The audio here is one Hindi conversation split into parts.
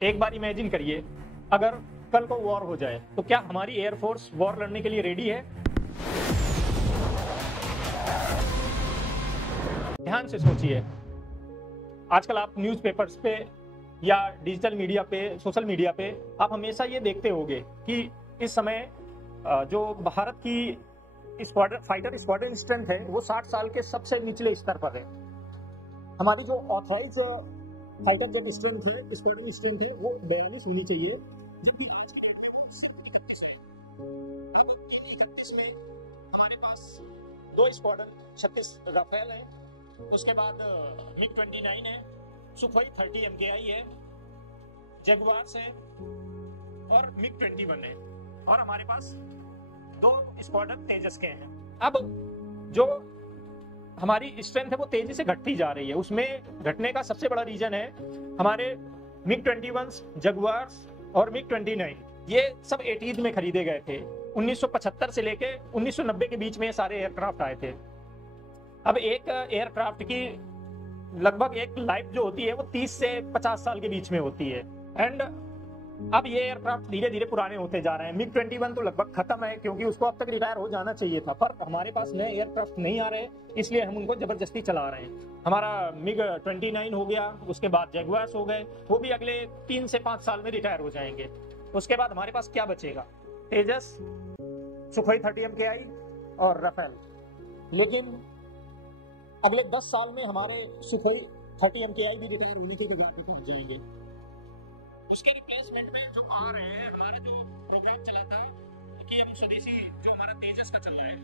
एक बार इमेजिन करिए, अगर कल को वॉर हो जाए तो क्या हमारी एयरफोर्स वॉर लड़ने के लिए रेडी है? ध्यान से सोचिए, आजकल आप न्यूज़पेपर्स पे या डिजिटल मीडिया पे, सोशल मीडिया पे आप हमेशा ये देखते होंगे कि इस समय जो भारत की फाइटर स्क्वाड्रन स्ट्रेंथ है वो 60 साल के सबसे निचले स्तर पर है। हमारी जो ऑथराइज फाइटर जेट स्ट्रेंथ है, स्क्वाड्रन स्ट्रेंथ है, वो 42 होनी चाहिए, जबकि आज की डेट में वो सिर्फ 31 है। अब इन 31 में हमारे पास 2 स्क्वाड्रन 36 राफेल है, उसके बाद मिग 29 है, सुखोई 30 MKI है, जगुआर्स है और मिग 21 है, और हमारे पास 2 स्क्वाड्रन तेजस के हैं। अब जो हमारी स्ट्रेंथ है वो तेजी से घटती जा रही है। उसमें घटने का सबसे बड़ा रीजन है हमारे मिग 21, जगुआर्स और मिग 29। ये सब 80s में खरीदे गए थे। 1975 से लेके 1990 के बीच में ये सारे एयरक्राफ्ट आए थे। अब एक एयरक्राफ्ट की लगभग एक लाइफ जो होती है वो 30 से 50 साल के बीच में होती है, एंड अब ये एयरक्राफ्ट धीरे धीरे पुराने होते जा रहे हैं। मिग 21 तो लगभग खत्म है क्योंकि उसको अब तक रिटायर हो जाना चाहिए था, पर हमारे पास नए एयरक्राफ्ट नहीं आ रहे, इसलिए हम उनको जबरदस्ती चला रहे हैं। हमारा मिग 29 हो गया, उसके बाद जगुआर्स हो गए, वो भी अगले 3 से 5 साल में रिटायर हो जाएंगे। उसके बाद हमारे पास क्या बचेगा? तेजस, सुखोई 30 MKI और राफेल। लेकिन अगले 10 साल में हमारे सुखोई 30 MKI भी रिटायर होने के कगार पे पहुंच जाएंगे। उसके रिप्लेसमेंट में जो आ रहे हैं, हमारा जो प्रोग्राम चला था कि हम स्वदेशी जो हमारा तेजस का चल रहा है,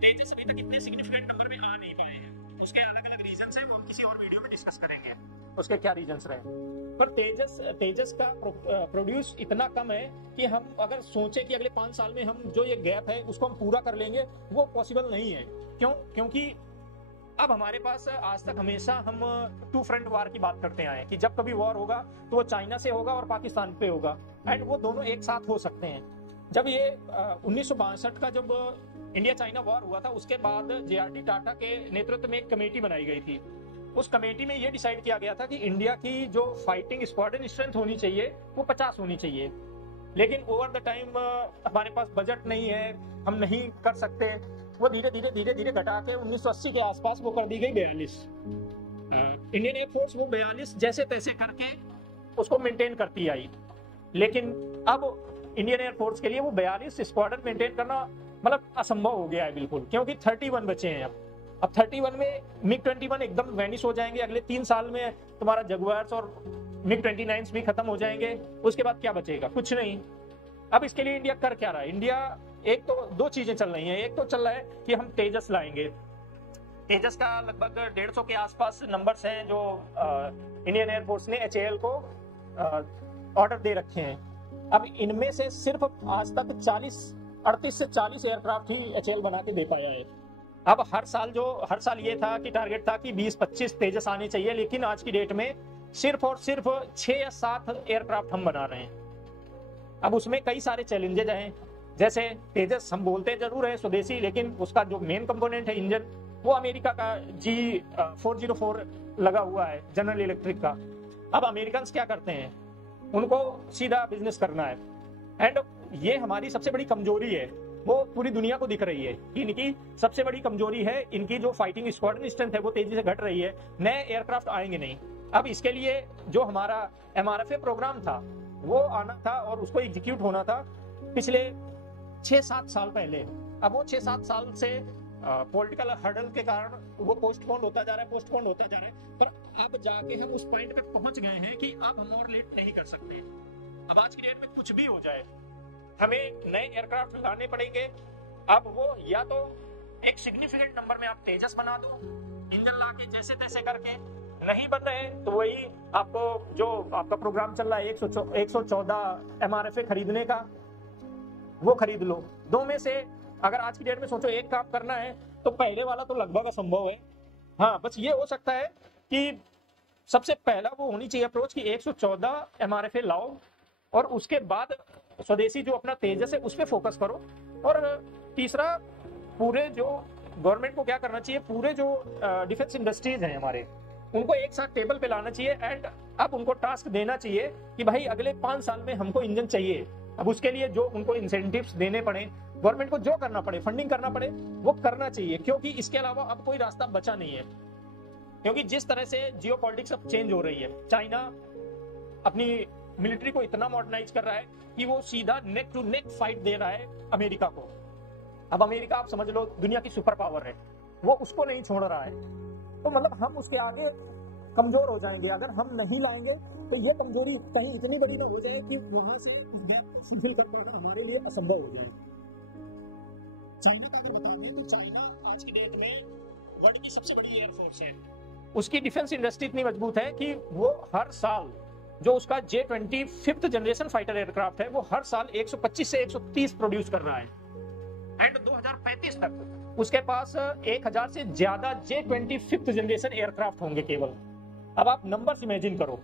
तेजस अभी तक इतने सिग्निफिकेंट नंबर में आ नहीं पाए हैं। उसके अलग अलग रीजंस हैं, वो हम किसी और वीडियो में डिस्कस करेंगे उसके क्या रीजंस रहे। पर तेजस का प्रोड्यूस इतना कम है कि हम अगर सोचें कि अगले 5 साल में हम जो ये गैप है उसको हम पूरा कर लेंगे, वो पॉसिबल नहीं है। क्यों? क्योंकि अब हमारे पास आज तक हमेशा हम 2 फ्रंट वार की बात करते आए कि जब कभी वॉर होगा तो वो चाइना से होगा और पाकिस्तान पे होगा, एंड वो दोनों एक साथ हो सकते हैं। जब ये 1962 का जब इंडिया चाइना वॉर हुआ था, उसके बाद JRD टाटा के नेतृत्व में एक कमेटी बनाई गई थी। उस कमेटी में ये डिसाइड किया गया था कि इंडिया की जो फाइटिंग स्क्वाड्रन स्ट्रेंथ होनी चाहिए वो 50 होनी चाहिए। लेकिन ओवर द टाइम हमारे पास बजट नहीं है, हम नहीं कर सकते, वो धीरे धीरे घटा के 1980 के आसपास वो कर दी गई 42। इंडियन एयरफोर्स वो 42 जैसे तैसे करके उसको मेंटेन करती आई। लेकिन अब इंडियन एयरफोर्स के लिए वो 42 स्क्वाड्रन मेंटेन करना मतलब असंभव हो गया है बिल्कुल, क्योंकि 31 बचे हैं। अब 31 में मिग 21 एकदम वैनिश हो जाएंगे। अगले 3 साल में तुम्हारा जगुआर्स और मिग 29 भी खत्म हो जाएंगे। उसके बाद क्या बचेगा? कुछ नहीं। अब इसके लिए इंडिया कर क्या रहा है? इंडिया एक तो 2 चीजें चल रही हैं। एक तो चल रहा है कि हम तेजस लाएंगे। तेजस का लगभग 150 के आसपास नंबर्स हैं जो इंडियन एयरफोर्स ने HAL को ऑर्डर दे रखे हैं। अब इनमें से सिर्फ आज तक 38 से 40 एयरक्राफ्ट ही HAL बना के दे पाया है। अब हर साल ये था कि टारगेट था कि 20-25 तेजस आने चाहिए, लेकिन आज की डेट में सिर्फ और सिर्फ 6 या 7 एयरक्राफ्ट हम बना रहे हैं। अब उसमें कई सारे चैलेंजेज हैं, जैसे तेजस हम बोलते जरूर है स्वदेशी, लेकिन उसका जो मेन कंपोनेंट है इंजन, वो अमेरिका का G404 लगा हुआ है, जनरल इलेक्ट्रिक का। अब अमेरिकन क्या करते हैं? उनको सीधा बिजनेस करना है, एंड ये हमारी सबसे बड़ी कमजोरी है, वो पूरी दुनिया को दिख रही है। इनकी सबसे बड़ी कमजोरी है, इनकी जो फाइटिंग स्क्वाड्रन स्ट्रेंथ है वो तेजी से घट रही है, नए एयरक्राफ्ट आएंगे नहीं। अब इसके लिए जो हमारा MRFA प्रोग्राम था वो आना था और उसको एग्जीक्यूट होना था पिछले 6-7 साल पहले। अब वो 6-7 साल से पॉलिटिकल हर्डल के कारण वो पोस्टपोन होता जा रहा है, पर अब जाके हम उस पॉइंट पे पहुंच गए हैं कि अब हम और लेट नहीं कर सकते। अब आज की डेट में कुछ भी हो जाए, हमें नए एयरक्राफ्ट लाने पड़ेंगे। अब वो या तो एक सिग्निफिकेंट नंबर में आप तेजस बना दो, इंजन ला के जैसे तैसे करके, नहीं बन रहे तो वही आपको जो आपका प्रोग्राम चल रहा है 114 MRFA खरीदने का, वो खरीद लो। 2 में से अगर आज की डेट में सोचो एक काम करना है तो पहले वाला तो लगभग असंभव है। हाँ, बस ये हो सकता है कि सबसे पहला वो होनी चाहिए अप्रोच कि 114 MRFA लाओ और उसके बाद स्वदेशी जो अपना तेजस है उस पर फोकस करो। और तीसरा, पूरे जो गवर्नमेंट को क्या करना चाहिए, पूरे जो डिफेंस इंडस्ट्रीज हैं हमारे, उनको एक साथ टेबल पे लाना चाहिए एंड अब उनको टास्क देना चाहिए कि भाई अगले 5 साल में हमको इंजन चाहिए। अब उसके लिए जो उनको इंसेंटिव्स देने पड़े, गवर्नमेंट को जो करना पड़े, फंडिंग करना पड़े, वो करना चाहिए, क्योंकि इसके अलावा अब कोई रास्ता बचा नहीं है। क्योंकि जिस तरह से जियो पॉलिटिक्स अब चेंज हो रही है, चाइना अपनी मिलिट्री को इतना मॉडर्नाइज कर रहा है कि वो सीधा नेक टू नेक फाइट दे रहा है अमेरिका को। अब अमेरिका आप समझ लो दुनिया की सुपर पावर है, वो उसको नहीं छोड़ रहा है। तो मतलब हम उसके आगे कमजोर हो जाएंगे अगर हम नहीं लाएंगे, तो ये कमजोरी कहीं इतनी बड़ी ना हो जाए कि वहां से उस गैप को फुलफिल कर पाना हमारे लिए असंभव हो जाए। चाइना का बता दें कि चाइना आज की डेट में वर्ल्ड की सबसे बड़ी एयरफोर्स है। उसकी डिफेंस इंडस्ट्री इतनी मजबूत है कि वो हर साल जो उसका J-20 5th generation fighter aircraft है, वो हर साल 125 से 130 प्रोड्यूस कर रहा है। एंड 2035 तक उसके पास 1000 से ज्यादा J-20 5th जनरेशन एयरक्राफ्ट होंगे केवल। अब आप नंबर्स इमेजिन करो,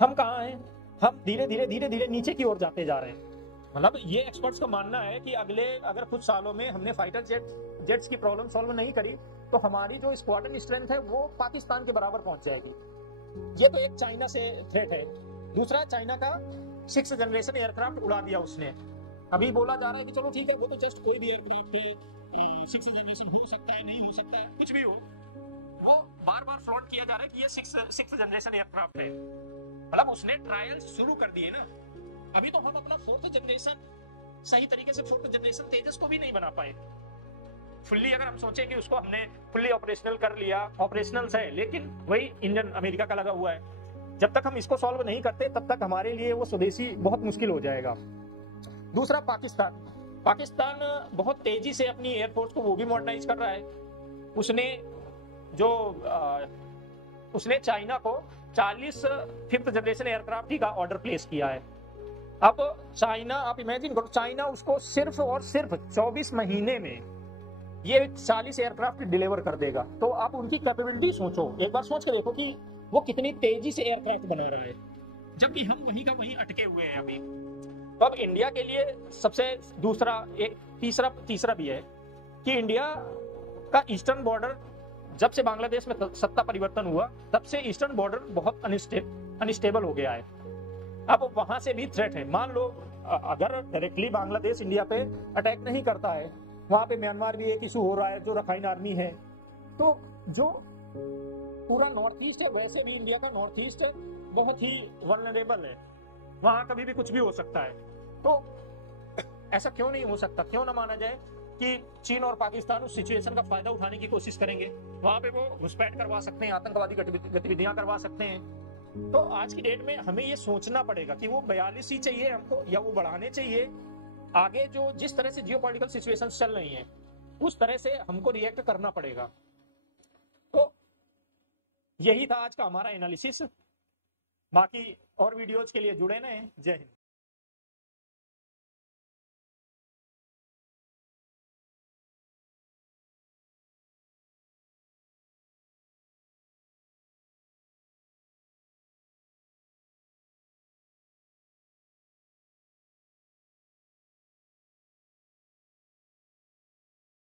हम कहाँ हैं? हम धीरे धीरे नीचे की ओर जाते जा रहे हैं। मतलब ये एक्सपर्ट्स का मानना है कि अगर कुछ सालों में हमने फाइटर जेट्स की प्रॉब्लम सॉल्व नहीं करी, तो हमारी जो स्क्वाड्रन स्ट्रेंथ है वो पाकिस्तान के बराबर पहुंच जाएगी। ये तो एक चाइना से थ्रेट है। दूसरा, चाइना का 6th जनरेशन एयरक्राफ्ट उड़ा दिया उसने। अभी बोला जा रहा है कि चलो ठीक है, वो तो जस्ट कोई भी एयरक्राफ्ट है, 6th जनरेशन हो सकता है, नहीं हो सकता है, कुछ भी हो, वो बार बार फ्लॉन्ट किया जा रहा है कि ये 6th जनरेशन एयरक्राफ्ट है। मतलब उसने ट्रायल्स शुरू कर दिए ना। अभी तो हम अपना 4th जनरेशन सही तरीके से 4th जनरेशन तेजस को भी नहीं बना पाए फुल्ली। अगर हम सोचें कि उसको हमने फुल्ली ऑपरेशनल कर लिया, ऑपरेशनल है, लेकिन वही इंजन अमेरिका का लगा हुआ है। जब तक हम इसको सॉल्व नहीं करते तब तक हमारे लिए वो स्वदेशी बहुत मुश्किल हो जाएगा। दूसरा, पाकिस्तान बहुत तेजी से अपनी एयरफोर्स को वो भी मॉडर्नाइज कर रहा है। उसने चाइना को 40 5th जनरेशन एयरक्राफ्ट ही का ऑर्डर प्लेस किया है। अब चाइना, आप इमेजिन करो, चाइना उसको सिर्फ और सिर्फ 24 महीने में ये 40 एयरक्राफ्ट डिलीवर कर देगा। तो आप उनकी कैपेबिलिटी सोचो, एक बार सोच के देखो कि वो कितनी तेजी से एयरक्राफ्ट बना रहा है, जबकि हम वहीं का वहीं अटके हुए हैं अभी। तो अब इंडिया के लिए सबसे दूसरा एक तीसरा भी है कि इंडिया का ईस्टर्न बॉर्डर, जब से बांग्लादेश में सत्ता परिवर्तन हुआ तब से ईस्टर्न बॉर्डर बहुत अनस्टेबल हो गया है। अब वहां से भी थ्रेट है। मान लो अगर डायरेक्टली बांग्लादेश इंडिया पे अटैक नहीं करता है, वहां पे म्यांमार भी एक इशू हो रहा है, जो रखाइन आर्मी है, तो जो पूरा नॉर्थ ईस्ट है, वैसे भी इंडिया का नॉर्थ ईस्ट बहुत ही वल्नरेबल है, वहां कभी भी कुछ भी हो सकता है। तो ऐसा क्यों नहीं हो सकता? क्यों ना माना जाए कि चीन और पाकिस्तान उस सिचुएशन का फायदा उठाने की कोशिश करेंगे, वहां पे वो घुसपैठ करवा सकते हैं, आतंकवादी गतिविधियां करवा सकते हैं। तो आज की डेट में हमें ये सोचना पड़ेगा कि वो 42 ही चाहिए हमको या वो बढ़ाने चाहिए। आगे जो जिस तरह से जियोपॉलिटिकल सिचुएशन चल रही हैं, उस तरह से हमको रिएक्ट करना पड़ेगा। तो यही था आज का हमारा एनालिसिस। बाकी और वीडियोज के लिए जुड़े रहें। जय हिंद।